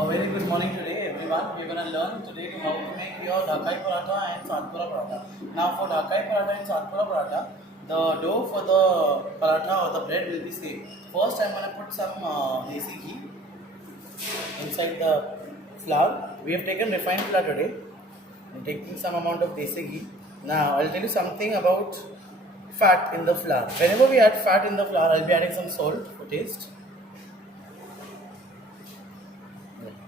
A very good morning today, everyone. We're going to learn today how to make your dhakai paratha and satpura paratha. Now, for dhakai paratha and satpura paratha, the dough for the paratha or the bread will be same. First, I'm going to put some desi ghee inside the flour. We have taken refined flour today. I'm taking some amount of desi ghee. Now, I'll tell you something about fat in the flour. Whenever we add fat in the flour, I'll be adding some salt for taste.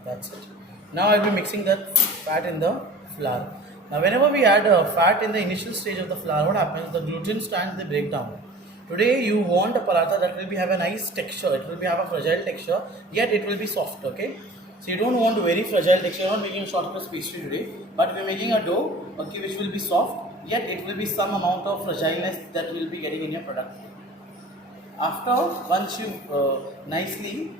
That's it. Now I'll be mixing that fat in the flour. Now whenever we add fat in the initial stage of the flour, what happens? The gluten strands they break down. Today you want a paratha that will be have a nice texture. It will be have a fragile texture, yet it will be soft. Okay. So you don't want very fragile texture. You're not making a shortcut pastry today, but we're making a dough, okay, which will be soft, yet it will be some amount of fragileness that will be getting in your product. After once you nicely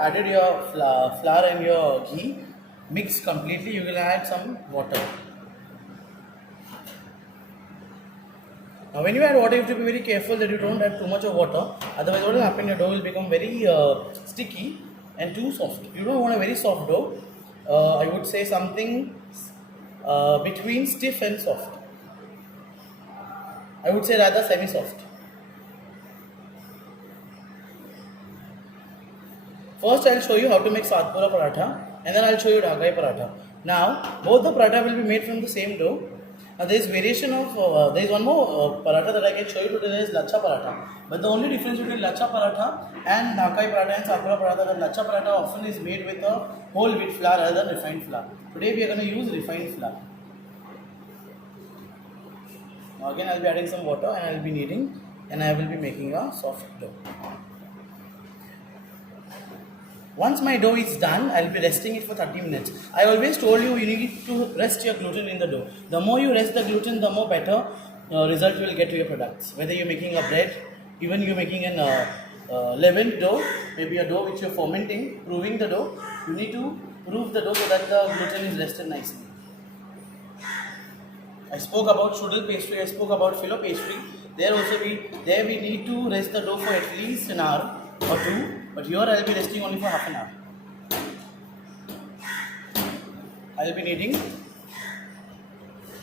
added your flour and your ghee, mix completely, you will add some water. Now when you add water, you have to be very careful that you don't add too much of water, otherwise what will happen, your dough will become very sticky and too soft. You don't want a very soft dough. I would say something between stiff and soft. I would say rather semi-soft. First, I'll show you how to make satpura paratha, and then I'll show you dhakai paratha. Now, both the paratha will be made from the same dough. Now, there is variation of there is one more paratha that I can show you today. There is lacha paratha. But the only difference between lacha paratha and dhakai paratha and satpura paratha, that lacha paratha often is made with a whole wheat flour rather than refined flour. Today, we are going to use refined flour. Now, again, I'll be adding some water, and I'll be kneading, and I will be making a soft dough. Once my dough is done, I'll be resting it for 30 minutes. I always told you, you need to rest your gluten in the dough. The more you rest the gluten, the more better result you will get to your products. Whether you're making a bread, even you're making an leavened dough, maybe a dough which you're fermenting, proving the dough, you need to prove the dough so that the gluten is rested nicely. I spoke about strudel pastry, I spoke about filo pastry. There we need to rest the dough for at least an hour or two. But here I will be resting only for half an hour. I will be kneading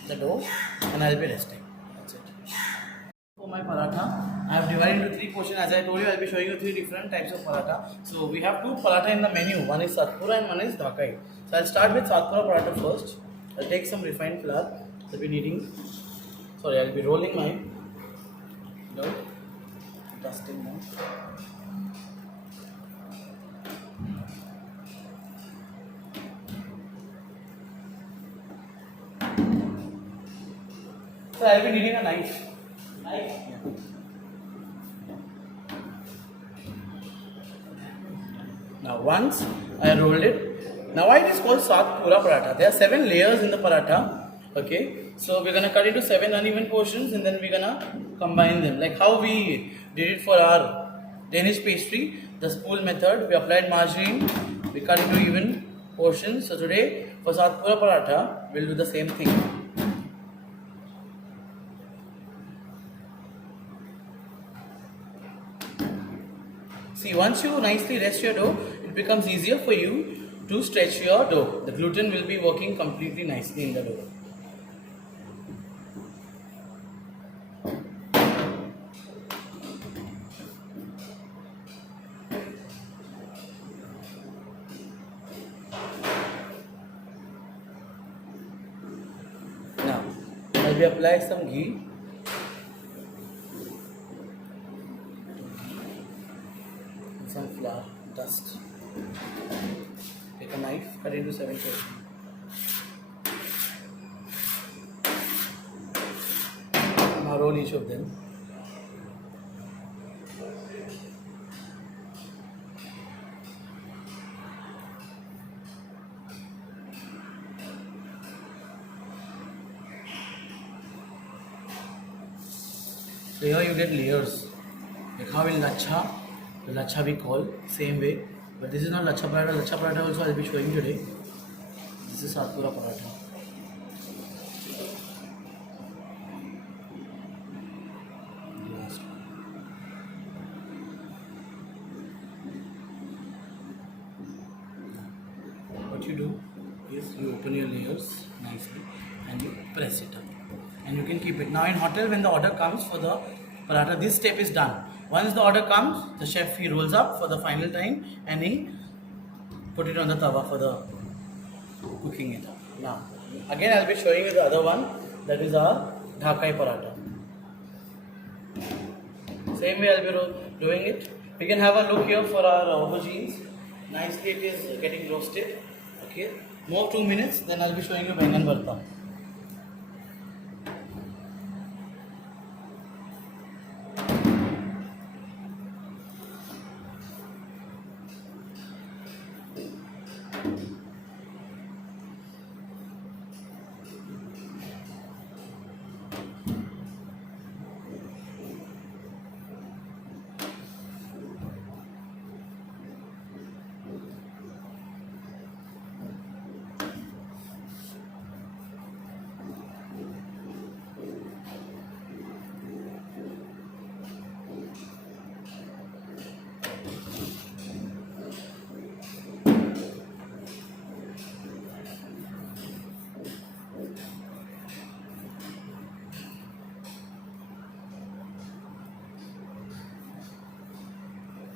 the dough and I will be resting. That's it. For my paratha, I have divided into three portions. As I told you, I will be showing you three different types of paratha. So we have two paratha in the menu. One is satpura and one is dhakai. So I'll start with satpura paratha first. I'll take some refined flour. I'll be kneading. Sorry, I'll be rolling my dough. Dusting now. So I'll be needing a knife. Yeah. Now once I rolled it, now why it is called satpura paratha? There are 7 layers in the paratha. Okay, so we're gonna cut into 7 uneven portions and then we're gonna combine them. Like how we did it for our Danish pastry, the spool method. We applied margarine, we cut into even portions. So today for satpura paratha, we'll do the same thing. See, once you nicely rest your dough, it becomes easier for you to stretch your dough. The gluten will be working completely nicely in the dough. Now, I'll be applying some ghee. Some flour, dust. Take a knife, cut into 7 portions. Now roll each of them. So here you get layers. Like how in lacha, the lacha we call, same way. But this is not lacha paratha. Lacha paratha also I will be showing today. This is satpura paratha. what you do is you open your layers nicely and you press it up, and you can keep it. Now in hotel, when the order comes for the paratha, this step is done. Once the order comes, the chef, he rolls up for the final time and he put it on the tawa for the cooking it up. Now again I'll be showing you the other one, that is our dhakai paratha. Same way I'll be doing it. We can have a look here for our aubergines. Nicely it is getting roasted. Okay, more 2 minutes, then I'll be showing you Bengan Bharta.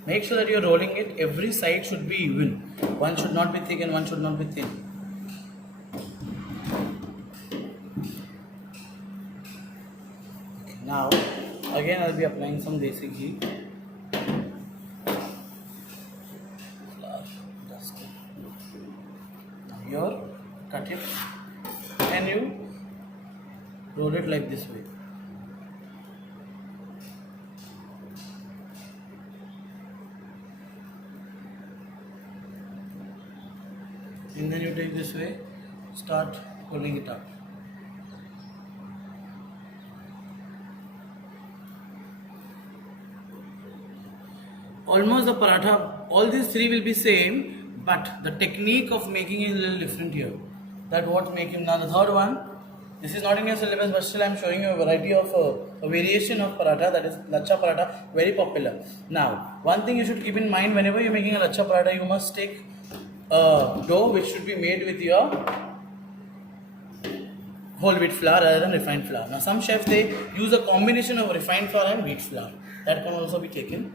Make sure that you're rolling it. Every side should be even. One should not be thick and one should not be thin. Okay, now, again I'll be applying some desi ghee. Flour, dust. Now here, cut it and you roll it like this way. And then you take this way, start pulling it up. Almost the paratha, all these three will be same, but the technique of making is a little different here. That what making. Now the third one, this is not in your syllabus, but still I am showing you a variety of a variation of paratha, that is lacha paratha, very popular. Now, one thing you should keep in mind, whenever you are making a lacha paratha, you must take dough which should be made with your whole wheat flour rather than refined flour. Now some chefs, they use a combination of refined flour and wheat flour. That can also be taken.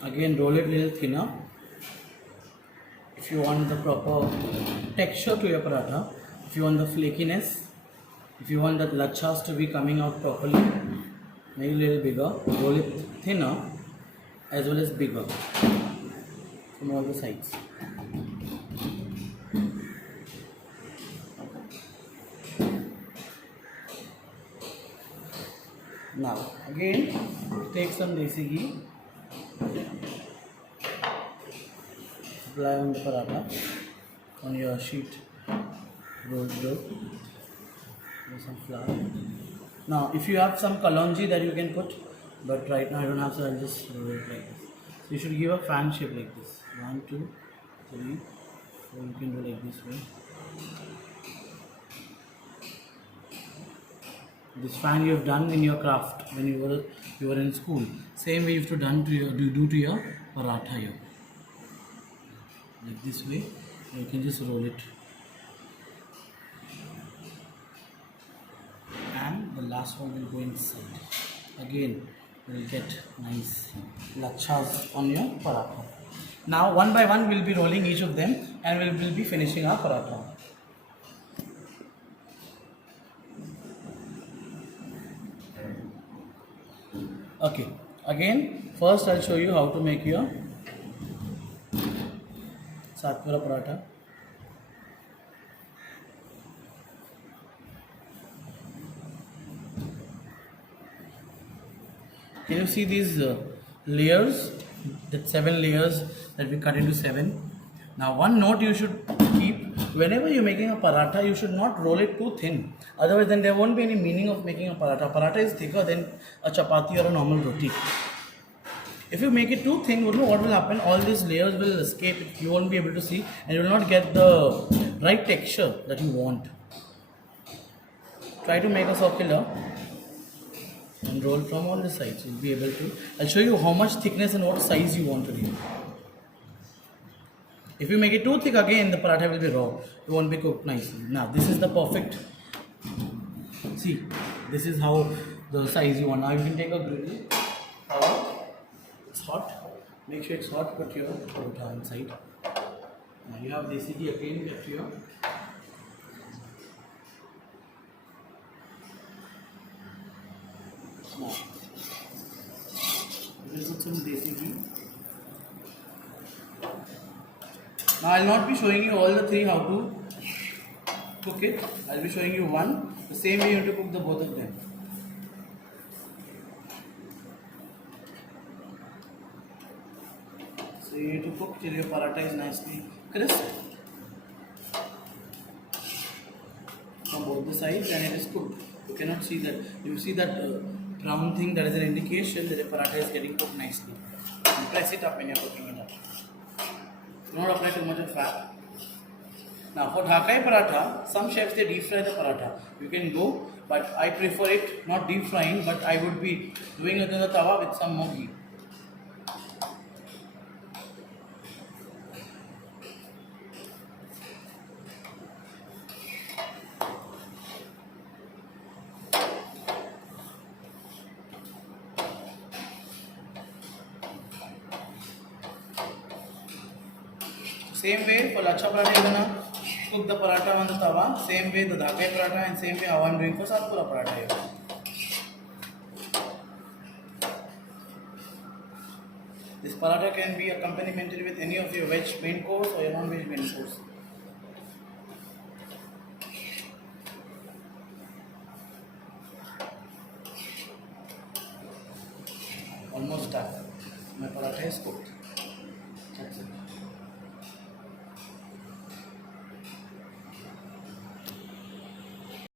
Again, roll it a little thinner. If you want the proper texture to your paratha, if you want the flakiness, if you want the lachas to be coming out properly, make it a little bigger, roll it thinner as well as bigger from all the sides. Now again, take some desi ghee, apply on the paratha on your sheet rolled dough. Some flour. Now if you have some kalonji that you can put, but right now I don't have, so I'll just roll it like this. So you should give a fan shape like this. 1, 2, 3, 4. You can do like this way. This fan you have done in your craft when you were in school. Same way you have to do to your paratha here. Like this way. You can just roll it. And the last one will go inside. Again, you will get nice lachas on your paratha. Now one by one we'll be rolling each of them and we'll be finishing our paratha. Okay, again first I'll show you how to make your satpura paratha. Can you see these layers? That 7 layers that we cut into 7. Now one note you should keep, whenever you're making a paratha, you should not roll it too thin. Otherwise then there won't be any meaning of making a paratha. Paratha is thicker than a chapati or a normal roti. If you make it too thin, you know what will happen? All these layers will escape. You won't be able to see and you will not get the right texture that you want. Try to make a circular and roll from all the sides. You'll be able to. I'll show you how much thickness and what size you want to do. If you make it too thick again, the paratha will be raw. It won't be cooked nicely. Now this is the perfect. See, this is how the size you want. Now you can take a griddle. It's hot. Make sure it's hot. Put your paratha inside. Now you have desi ghee again. Get your. Now, we'll put some desi ghee. Now I'll not be showing you all the 3 how to cook it. I'll be showing you one. The same way you have to cook the both of them. So you need to cook till your paratha is nicely crisp from both the sides and it is cooked. You cannot see that. You see that brown thing, that is an indication that the paratha is getting cooked nicely. And press it up when you are cooking it up. Do not apply too much of fat. Now for Dhakai paratha, some chefs they deep fry the paratha. You can go, but I prefer it not deep frying, but I would be doing it in the tawa with some more ghee. Same way for Lacha paratha, you're gonna cook the paratha on the tawa. Same way the Dhakai paratha and same way how I'm doing for Satpura paratha here. This paratha can be accompanied with any of your veg main course or your non-veg main course.